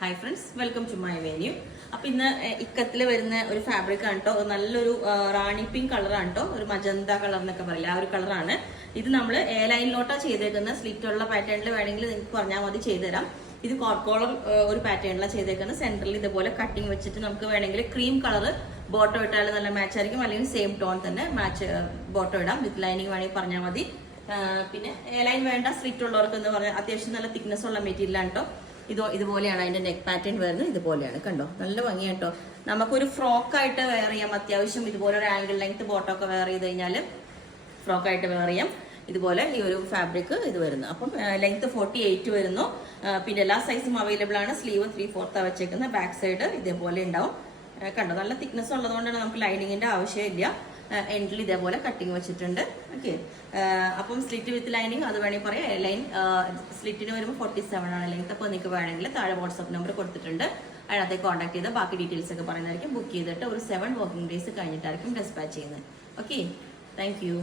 Hi friends, welcome to my venue. അപ്പൊ ഇന്ന് ഇക്കത്തിൽ വരുന്ന ഒരു ഫാബ്രിക് ആണ് കേട്ടോ. നല്ലൊരു റാണി പിങ്ക് കളറാണ് കേട്ടോ. ഒരു മജന്ത കളർ എന്നൊക്കെ പറയില്ല, ആ ഒരു കളറാണ് ഇത്. നമ്മൾ എ ലൈനിലോട്ടാ ചെയ്തേക്കുന്ന. സ്ലിറ്റ് ഉള്ള പാറ്റേണിൽ വേണമെങ്കിൽ നിങ്ങൾക്ക് പറഞ്ഞാൽ മതി, ചെയ്തുതരാം. ഇത് കോളം ഒരു പാറ്റേണിലാണ് ചെയ്തേക്കുന്നത്. സെന്ററിൽ ഇതുപോലെ കട്ടിങ് വെച്ചിട്ട് നമുക്ക് വേണമെങ്കിൽ ക്രീം കളർ ബോട്ടോ ഇട്ടാൽ നല്ല മാച്ച് ആയിരിക്കും, അല്ലെങ്കിൽ സെയിം ടോൺ തന്നെ മാച്ച് ബോട്ടോ ഇടാം. വിത്ത് ലൈനിങ് വേണമെങ്കിൽ പറഞ്ഞാൽ മതി. പിന്നെ എ ലൈൻ വേണ്ട സ്ലിറ്റ് ഉള്ളവർക്ക് എന്ന് പറഞ്ഞാൽ അത്യാവശ്യം നല്ല തിക്നെസ് ഉള്ള മെറ്റീരിയലാണ് കേട്ടോ. ഇതുപോലെയാണ് അതിന്റെ നെക്ക് പാറ്റേൺ വരുന്നത്. ഇതുപോലെയാണ്, കണ്ടോ, നല്ല ഭംഗിയാണ് കേട്ടോ. നമുക്കൊരു ഫ്രോക്കായിട്ട് വെയർ ചെയ്യാം. അത്യാവശ്യം ഇതുപോലെ ഒരു ആംഗിൾ ലെങ്ത് ബോട്ടൊക്കെ വെയർ ചെയ്ത് കഴിഞ്ഞാൽ ഫ്രോക്കായിട്ട് വെയർ ചെയ്യാം. ഇതുപോലെ ഈ ഒരു ഫാബ്രിക് ഇത് വരുന്നു. അപ്പം ലെങ്ത് 48 വരുന്നു. പിന്നെ എല്ലാ സൈസും അവൈലബിൾ ആണ്. സ്ലീവ് 3/4 വെച്ചേക്കുന്നത്. ബാക്ക് സൈഡ് ഇതേപോലെ ഉണ്ടാവും. കണ്ടോ, നല്ല തിക്നെസ് ഉള്ളതുകൊണ്ടാണ് നമുക്ക് ലൈനിങ്ങിന്റെ ആവശ്യമില്ല. എൻഡിൽ ഇതേപോലെ കട്ടിങ് വെച്ചിട്ടുണ്ട്. ഓക്കെ, അപ്പം സ്ലിറ്റ് വിത്ത് ലൈനിങ് അത് വേണമെങ്കിൽ പറയാം. ലൈൻ സ്ലിറ്റിന് വരുമ്പോൾ 47 ആണ് ലെങ്ത്. അപ്പോൾ നിങ്ങൾക്ക് വേണമെങ്കിൽ താഴെ വാട്സ്ആപ്പ് നമ്പർ കൊടുത്തിട്ടുണ്ട്, അതിനകത്തേക്ക് കോൺടാക്ട് ചെയ്ത് ബാക്കി ഡീറ്റെയിൽസ് ഒക്കെ പറയുന്നതായിരിക്കും. ബുക്ക് ചെയ്തിട്ട് ഒരു 7 വർക്കിംഗ് ഡേയ്സ് കഴിഞ്ഞിട്ടായിരിക്കും ഡെസ്പാച്ച് ചെയ്യുന്നത്. Okay, thank you.